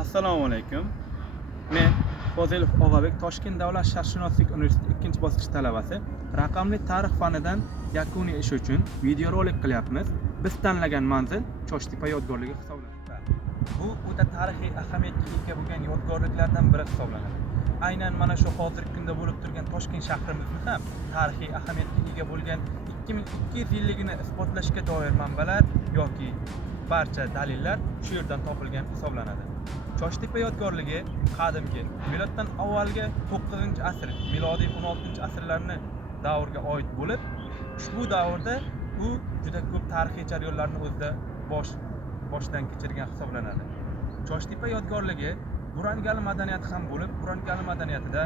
Assalomu alaykum. Men Fozilov Og'abek Toshkent davlat sharqshunoslik universiteti 2-bosqich talabasi. Raqamli tarix fanidan yakuniy ish uchun videorolik qilyapmiz. Biz tanlagan manzil Choshtepa yodgorligi hisoblanadi. Bu o'ta tarixiy ahamiyatga ega bo'lgan yodgorliklardan biri hisoblanadi. Aynan mana shu hozirgi kunda bo'lib turgan Toshkent shahrimizni ham tarixiy ahamiyatga ega bo'lgan 2200 yilligini isbotlashga doir manbalar yoki barcha dalillar shu yerdan topilgan hisoblanadi. Choshtepa yodgorligi qadimgi miloddan avvalgi 9-asr, milodiy 16-asrlarni davrga oid bo'lib, ushbu davrda u juda ko'p tarixiy jarayonlarni o'zida boshdan kechirgan hisoblanadi. Choshtepa yodgorligi Burangali madaniyati ham bo'lib, Burangali madaniyatida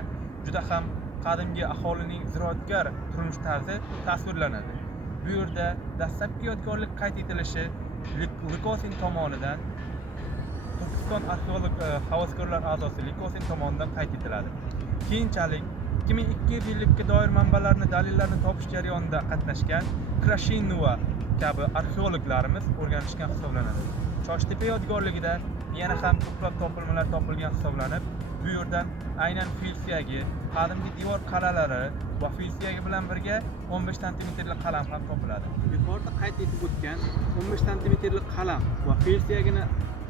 juda ham qadimgi aholining ziroatkor turmush tarzi tasvirlanadi. Bu yerda dastlabki yodgorlik qayd etilishi Likosin tomonidan Turkiston arxeolog havaskorlar a'zosi Likosin tomonidan qayd etiladi. Keyinchalik 2200 yillikka doir manbalarni, dalillarni topish jarayonida qatnashgan Krashinova kabi arxeologlarimiz o'rganishgan hisoblanadi. Choshtepa yodgorligida yana ham ko'plab topilmalar topilgan hisoblanib, bu yerdan aynan fil suyagi, qadimgi devor qal'alari va fil suyagi bilan birga 15 santimetrlik qalam ham topiladi. Yuqorida qayd etib o'tgan 15 santimetrlik qalam va fil suyagini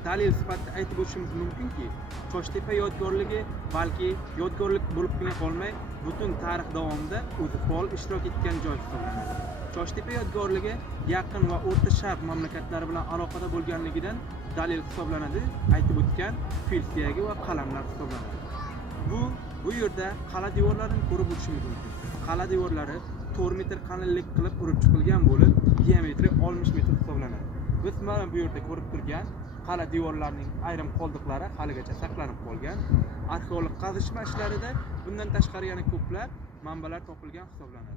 dalil sifatida aytib o'tishimiz mumkinki, Choshtepa yodgorligi balki yodgorlik bo'libgina qolmay, butun tarix davomida o'zi faol ishtirok etgan joy hisoblanadi. Choshtepa yodgorligi yaqin va O'rta Sharq mamlakatlari bilan aloqada bo'lganligidan dalil hisoblanadi. Aytib o'tgan fil suyagi va qalamlar hisoblanadi. Bu yerda qala devorlarini ko'rib o'tishimiz mumkin. Qala devorlari 4 metr qalinlik qilib urib chiqilgan bo'lib, diametri 60 metr hisoblanadi. Biz mana bu yerda ko'rib turgan qala devorlarning ayrim qoldiqlari haligacha saqlanib qolgan. Arxeolog qazishma ishlarida bundan tashqari yana ko'plab manbalar topilgan hisoblanadi.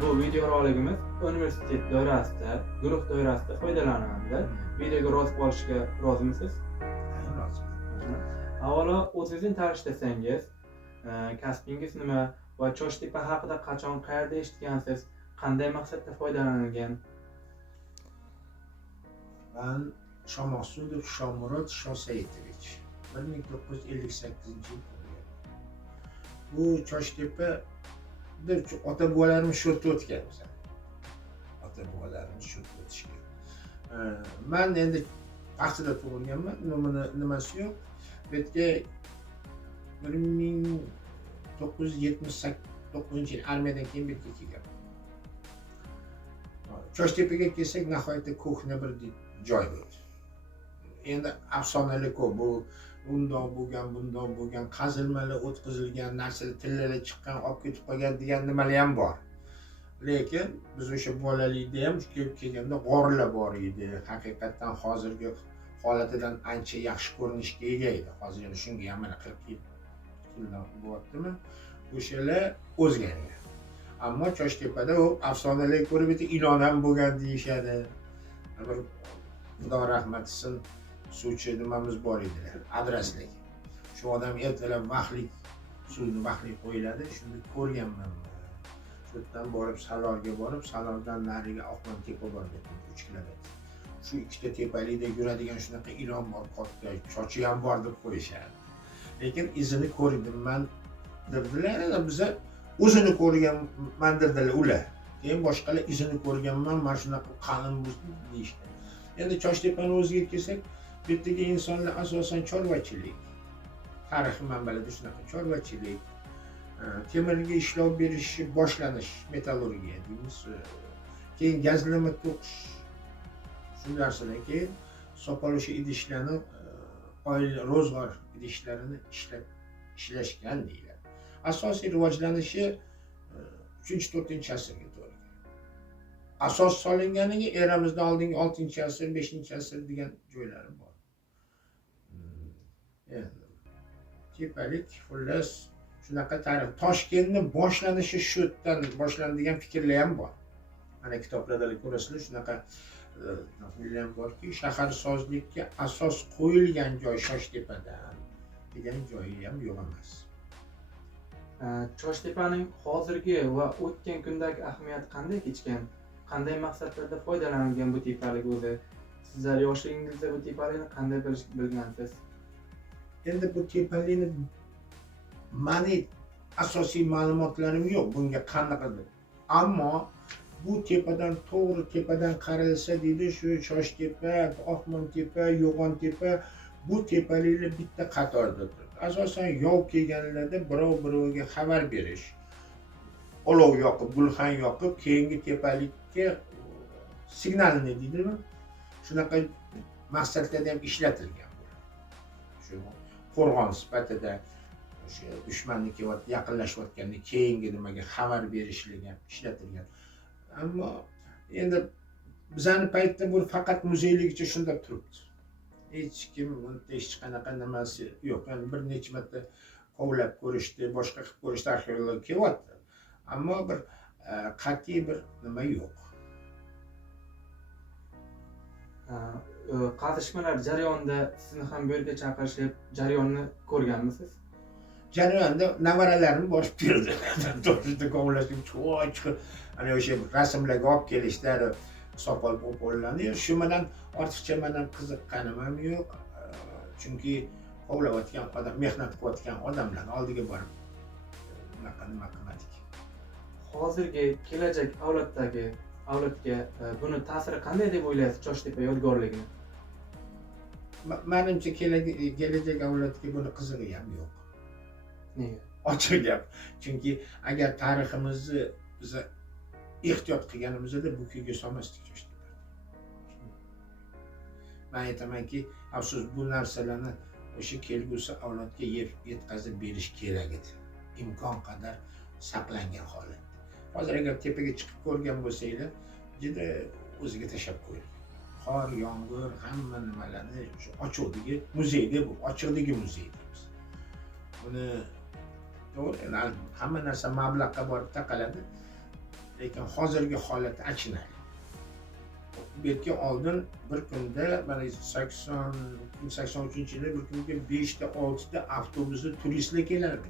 Bu videorolikimiz universitet doirasida, guruh doirasida foydalaniladi. Videoga rozi qolishga rozimisiz? Roziman. Avvalo o'zingizni ta'riflasangiz, kasbingiz nima va Choshtepa haqida qachon, qayerda eshitgansiz, qanday maqsadda foydalanilgan? Ben Shomoqsudov Shomurod Shosaitovich 1958 yil tug'ilgan. Bu Choshtepa ota-bobolarimiz sho'rtda o'tgan bizlar. Ota-bobolarimiz sho'rtda o'tishgan. Men endi Paxtada tug'ilganman, nimasi yo'q. Bu yerga 1979 yil armiyadan keyin bu yerga kelganman. Choshtepaga kelsak, nihoyatda ko'hna bir joy bo'ldi. Endi afsonalar ko'p. Bu bundoq bo'lgan, qazilmalar o'tkazilgan, narsalar tillalar chiqqan, olib ketib qolgan degan nimalar ham bor. Lekin biz o'sha bolalikda ham kelganda g'orlar bor edi. Haqiqatan hozirgi holatidan ancha yaxshi ko'rinishga ega edi. Hozir yana shunga ham mana 40 yildan bo'lyaptimi? O'shalar o'zgargan. Ammo Choshtepada u afsonalar ko'rib edi, ilon ham bo'lgan deyishadi. Bir Xudo rahmat etsin, suvchi nimamiz bor edi, adreslik. Shu odam ertalab suvni vaqtlik qo'yiladi, shuni ko'rganman. Shu yerdan borib Salorga borib, Salordan nariga Oqman tepa bor edi, 3 kilometr. Shu ikkita tepalikda yuradigan shunaqa ilon bor, katta, chochi ham bor deb qo'yishadi. Lekin izini ko'rdim men dedilar, biza o'zini ko'rganman dedilar ular. Keyin boshqalar izini ko'rganman, mana shunaqa qalin deyishdi. Endi Choshtepani o'ziga kelsak, bu yerdagi insonlar asosan chorvachilik. Tarixiy manbalarda shunaqa chorvachilik, temirga ishlov berishi boshlanish, metallurgiya deymiz. Keyin gazlama to'qish. Shu narsadan keyin sopol o'sha idishlarni oila ro'zg'or idishlarini ishlashgan deyiladi. Asosiy rivojlanishi 3-4 asrga to'g'ri. asos solinganiga eramizdan oldingi 6-asr, 5-asr degan joylari bor. Endi tepalik xullas shunaqa tarix. Toshkentning boshlanishi shu yerdan boshlandi degan fikrlar ham bor. Mana kitoblarda ko'rasizlar shunaqa taxminlar ham borki, shaharsozlikka asos qo'yilgan joy Choshtepadan degan joyi ham yo'q emas. Choshtepaning hozirgi va o'tgan kundagi ahamiyati qanday kechgan? Qanday maqsadlarda foydalanilgan bu tepalik o'zi? Sizlar yoshligingizda bu tepalikni qanday bilgansiz? Endi bu tepalikni mani asosiy ma'lumotlarim yo'q bunga qanaqadir. Ammo bu tepadan to'g'ri tepadan qaralsa deydi shu Choshtepa, Oqmontepa, Yo'g'ontepa bu tepaliklar bitta qatorda turibdi. Asosan yov kelganlarda birov-biroviga xabar berish, olov yoqib, gulxan yoqib, keyingi tepalikka signalni deydimi? Shunaqa maqsadlarda ham ishlatilgan bo'ladi. Shu qo'rg'on sifatida o'sha dushmanni yaqinlashayotganda keyingi nimaga xabar berishlikka ishlatilgan. Ammo endi bizani paytda bu faqat muzeyligicha shunda turibdi. Hech kim hech qanaqa nimasi yo'q. Yani bir necha marta kovlab ko'rishdi, boshqa qilib ko'rishdi, arxeologlar kelyapti. Ammo bir qat'iy bir nima yo'q. Qazishmalar jarayonida sizni ham bu yerga chaqirishib, jarayonni ko'rganmisiz? Jarayonda navaralarim borib berdi. To'g'risida kovlashib, chiqib, ana o'sha rasmlarga olib kelishlar, sopol popollarni. Shu bilan ortiqcha men qiziqqanim ham yo'q. Chunki kovlayotgan odam, mehnat qilayotgan odamlarning oldiga borib bunaqa nima qilmadik. Hozirgi kelajak avlodga buni ta'siri qanday deb o'ylaysiz Choshtepa yodgorligini? Menimcha kelajak avlodga buni qizig'i ham yo'q. Nega? Ochiq gap. Chunki agar tariximizni biz ehtiyot qilganimizda bu kuyga solmasdik Choshtepa. Men aytamanki, afsus bu narsalarni o'sha kelgusi avlodga yetkazib berish kerak edi. Imkon qadar saqlangan holatda. Hozir agar tepaga chiqib ko'rgan bo'lsanglar, juda o'ziga tashab qo'yilgan. Qor, yomg'ir, hamma nimalarni shu ochiqdagi muzeyda bu, ochiqdagi muzey deymiz. Buni to'g'ri, hamma narsa mablag'ga borib taqaladi. Lekin hozirgi holati achinarli. Bu yerga oldin bir kunda mana 83-yilda bir kunga 5 ta 6 ta avtobusda turistlar kelardi.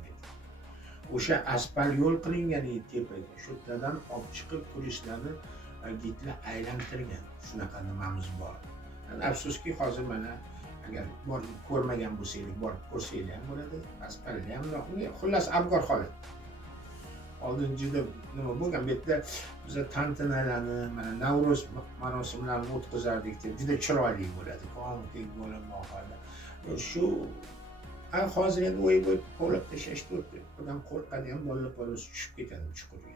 O'sha asfalt yo'l qilingan edi tepaga. Shu yerdan olib chiqib turistlarni gidlar aylantirgan. Shunaqa nimamiz bor. Afsuski hozir mana agar borib ko'rmagan bo'lsangiz, borib ko'rsanglar ham bo'ladi. Asfaltlar ham xullas abgor holat. Oldin juda nima bo'lgan, bu yerda biz tantanalarni, mana Navro'z marosimlarini o'tkazardik deb juda chiroyli bo'ladi. Qonunchilik bo'lib mohalla. Shu hozir endi o'yib qo'lab tashlashdi o'tdi. Odam qo'rqadi ham, bolalar polosi tushib ketadi chuqurga.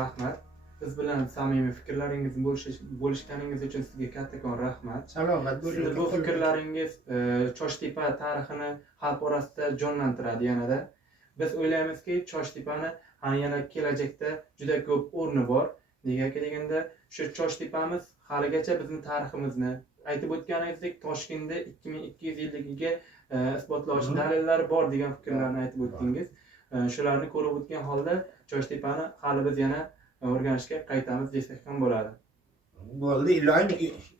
Rahmat. Biz bilan samimiy fikrlaringizni bo'lishganingiz uchun sizga kattakon rahmat. Salomat bo'ling. Bu fikrlaringiz Choshtepa tarixini xalq orasida jonlantiradi yanada. Biz o'ylaymizki, Chochtepani yana kelajakda juda ko'p o'rni bor. Negaki deganda, shu Choshtepamiz haligacha bizning tariximizni aytib o'tganingizdek Toshkentda 2200 yilligiga isbotlovchi dalillar bor degan fikrlarni aytib o'tdingiz. Shularni ko'rib o'tgan holda Choshtepani hali biz yana o'rganishga qaytamiz desak ham bo'ladi. Bo'ldi, iloyim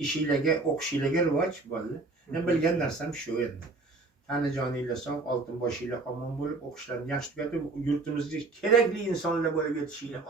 ishinglarga, o'qishinglarga rivoj bo'ldi. Men bilgan narsam shu endi. Tanajoninglar sog', oltin boshinglar omon bo'lib, o'qishlarini yaxshi tugatib, yurtimizga kerakli insonlar bo'lib yetishinglar.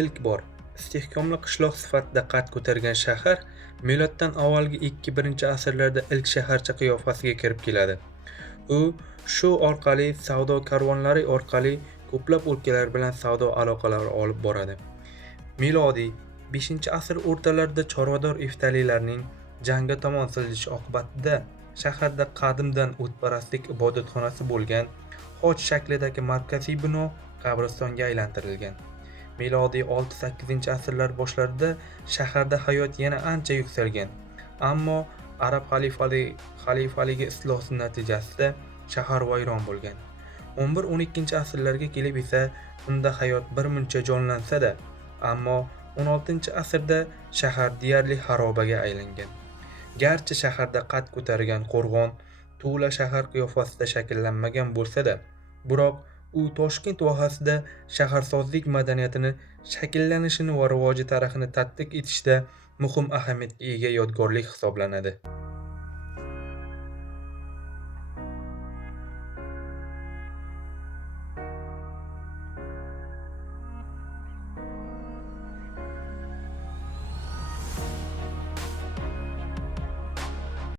Ilk bor istehkomli qishloq sifatida qad ko'targan shahar miloddan avvalgi 2-1 asrlarda ilk shaharcha qiyofasiga kirib keladi. U shu orqali savdo karvonlari orqali ko'plab o'lkalar bilan savdo aloqalari olib boradi. Milodiy 5-asr o'rtalarida chorvador iftalilarning jangga tomon siljilishi oqibatida shaharda qadimdan o'tparastlik ibodatxonasi bo'lgan hoj shaklidagi markaziy bino qabristonga aylantirilgan. Milodiy 6-8-asrlar boshlarida shaharda hayot yana ancha yuksalgan, ammo arab xalifaligi islohi natijasida shahar vayron bo'lgan. 11-12-asrlarga kelib esa unda hayot birmuncha jonlansa-da, ammo 16-asrda shahar deyarli xarobaga aylangan. Garchi shaharda qad ko'targan qo'rg'on to'la shahar qiyofasida shakllanmagan bo'lsa-da, biroq u Toshkent vohasida shaharsozlik madaniyatini shakllanishini va rivoji tarixini tadqiq etishda muhim ahamiyatga ega yodgorlik hisoblanadi.